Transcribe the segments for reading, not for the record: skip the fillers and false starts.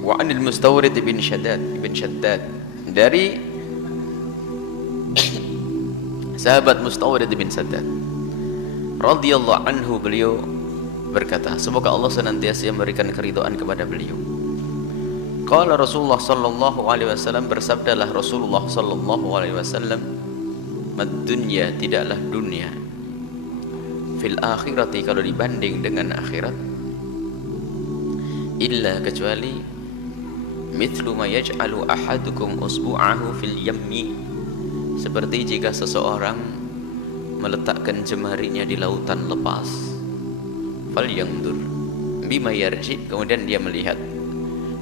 Wa anil Mustawrid bin Shaddad dari sahabat Mustawrid bin Shaddad radhiyallahu anhu, beliau berkata, semoga Allah senantiasa memberikan keridhaan kepada beliau. Qala Rasulullah sallallahu alaihi wasallam, bersabdalah Rasulullah sallallahu alaihi wasallam, mad dunya, tidaklah dunia, fil akhirati, kalau dibanding dengan akhirat, illa, kecuali, mithlu ma yaj'alu ahadukum usbu'ahu fil yammi, seperti jika seseorang meletakkan jemarinya di lautan lepas, fal yandur bima yarji, kemudian dia melihat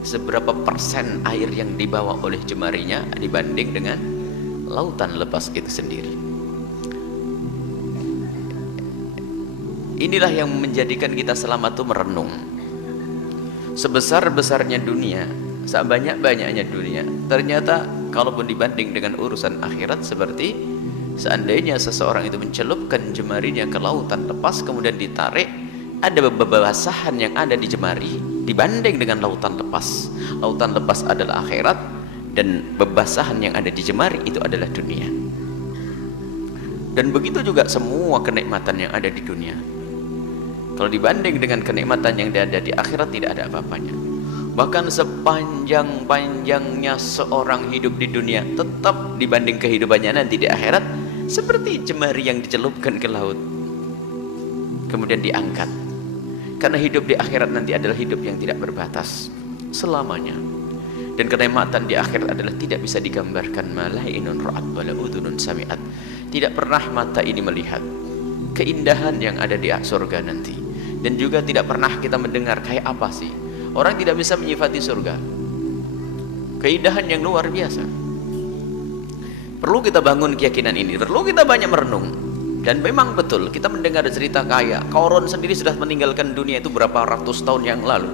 seberapa persen air yang dibawa oleh jemarinya dibanding dengan lautan lepas itu sendiri. Inilah yang menjadikan kita selama itu merenung. Sebesar-besarnya dunia, sebanyak-banyaknya dunia, ternyata kalaupun dibanding dengan urusan akhirat, seperti seandainya seseorang itu mencelupkan jemarinya ke lautan lepas, kemudian ditarik, ada bebasahan yang ada di jemari dibanding dengan lautan lepas. Lautan lepas adalah akhirat, dan bebasahan yang ada di jemari itu adalah dunia. Dan begitu juga semua kenikmatan yang ada di dunia, kalau dibanding dengan kenikmatan yang ada di akhirat, tidak ada apa-apanya. Bahkan sepanjang-panjangnya seorang hidup di dunia, tetap dibanding kehidupannya nanti di akhirat seperti jemari yang dicelupkan ke laut kemudian diangkat. Karena hidup di akhirat nanti adalah hidup yang tidak berbatas selamanya. Dan kenikmatan di akhirat adalah tidak bisa digambarkan. Ma la ainun ra'at wa la udhunun sami'at, tidak pernah mata ini melihat keindahan yang ada di surga nanti, dan juga tidak pernah kita mendengar kayak apa sih. Orang tidak bisa menyifati surga, keindahan yang luar biasa. Perlu kita bangun keyakinan ini, perlu kita banyak merenung. Dan memang betul, kita mendengar cerita kaya, Qarun sendiri sudah meninggalkan dunia itu berapa ratus tahun yang lalu.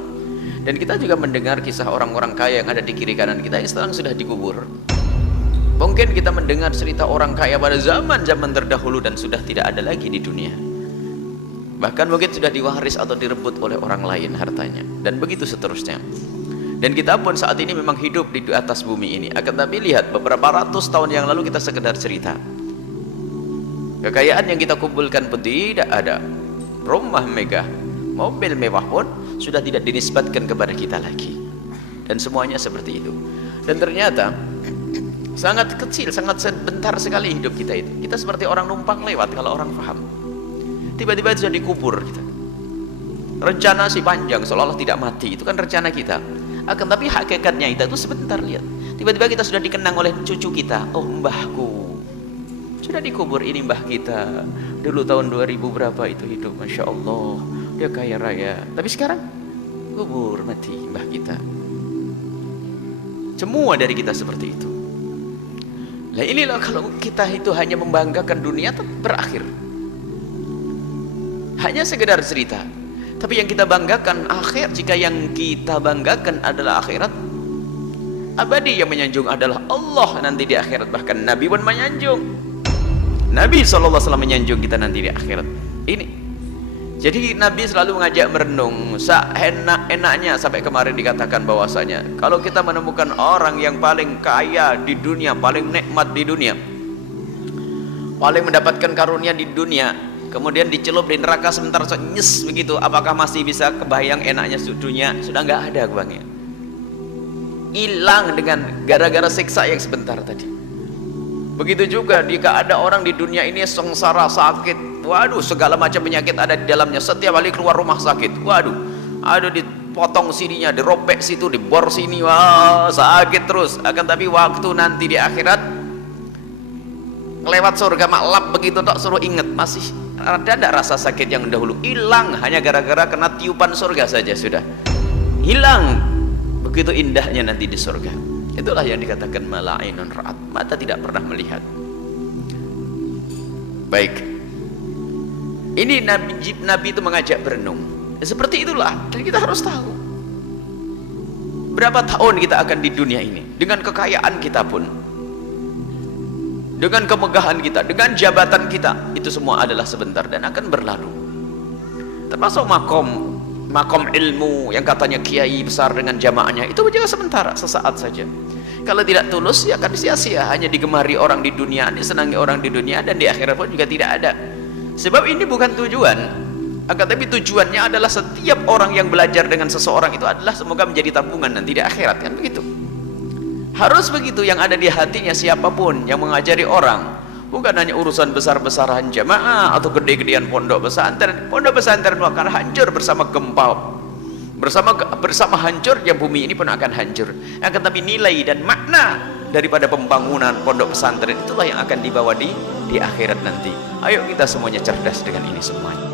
Dan kita juga mendengar kisah orang-orang kaya yang ada di kiri kanan kita yang sekarang sudah dikubur. Mungkin kita mendengar cerita orang kaya pada zaman-zaman terdahulu dan sudah tidak ada lagi di dunia. Bahkan mungkin sudah diwaris atau direbut oleh orang lain hartanya, dan begitu seterusnya. Dan kita pun saat ini memang hidup di atas bumi ini. Akan tapi lihat, beberapa ratus tahun yang lalu kita sekedar cerita. Kekayaan yang kita kumpulkan pun tidak ada. Rumah megah, mobil mewah pun sudah tidak dinisbatkan kepada kita lagi. Dan semuanya seperti itu. Dan ternyata sangat kecil, sangat sebentar sekali hidup kita itu. Kita seperti orang numpang lewat kalau orang paham. Tiba-tiba sudah dikubur kita. Rencana si panjang, seolah-olah tidak mati. Itu kan rencana kita. Akan tapi hakikatnya itu sebentar, lihat. Tiba-tiba kita sudah dikenang oleh cucu kita. Oh, mbahku sudah dikubur, ini mbah kita. Dulu tahun 2000 berapa itu hidup, Masya Allah, dia kaya raya. Tapi sekarang kubur, mati mbah kita. Semua dari kita seperti itu. Nah inilah, kalau kita itu hanya membanggakan dunia, tetap berakhir. Hanya sekedar cerita. Tapi yang kita banggakan akhir. Jika yang kita banggakan adalah akhirat, abadi yang menyanjung adalah Allah nanti di akhirat. Bahkan Nabi pun menyanjung. Nabi SAW menyanjung kita nanti di akhirat. Ini. Jadi Nabi selalu mengajak merenung. Seenak-enaknya, sampai kemarin dikatakan bahwasanya kalau kita menemukan orang yang paling kaya di dunia, paling nikmat di dunia, paling mendapatkan karunia di dunia, kemudian dicelup di neraka sebentar nyes begitu, apakah masih bisa kebayang enaknya dunia? Sudah nggak ada kebayangnya. Hilang dengan gara-gara siksa yang sebentar tadi. Begitu juga jika ada orang di dunia ini sengsara, sakit, waduh, segala macam penyakit ada di dalamnya. Setiap kali keluar rumah sakit, waduh, ada dipotong sininya, dirobek situ, dibor sini, wah, sakit terus. Akan tapi waktu nanti di akhirat, lewat surga maklap begitu tak, suruh ingat, masih ada tidak rasa sakit yang dahulu? Hilang, hanya gara-gara kena tiupan surga saja sudah hilang. Begitu indahnya nanti di surga. Itulah yang dikatakan ma la ainun ra'at, mata tidak pernah melihat. Baik, ini Nabi itu mengajak berenung. Seperti itulah, dan kita harus tahu berapa tahun kita akan di dunia ini, dengan kekayaan kita pun, dengan kemegahan kita, dengan jabatan kita, itu semua adalah sebentar dan akan berlalu. termasuk makom ilmu yang katanya kiai besar dengan jamaahnya, itu juga sementara, sesaat saja. Kalau tidak tulus ya akan sia-sia, hanya digemari orang di dunia, disenangi orang di dunia, dan di akhirat pun juga tidak ada. Sebab ini bukan tujuan, akan tapi tujuannya adalah setiap orang yang belajar dengan seseorang itu adalah semoga menjadi tabungan nanti di akhirat, kan begitu. Harus begitu yang ada di hatinya siapapun yang mengajari orang. Bukan hanya urusan besar-besaran jamaah atau gede-gedean pondok pesantren. Pondok pesantren akan hancur bersama gempa. Bersama hancurnya bumi ini pun akan hancur. Akan tapi nilai dan makna daripada pembangunan pondok pesantren itulah yang akan dibawa di akhirat nanti. Ayo kita semuanya cerdas dengan ini semuanya.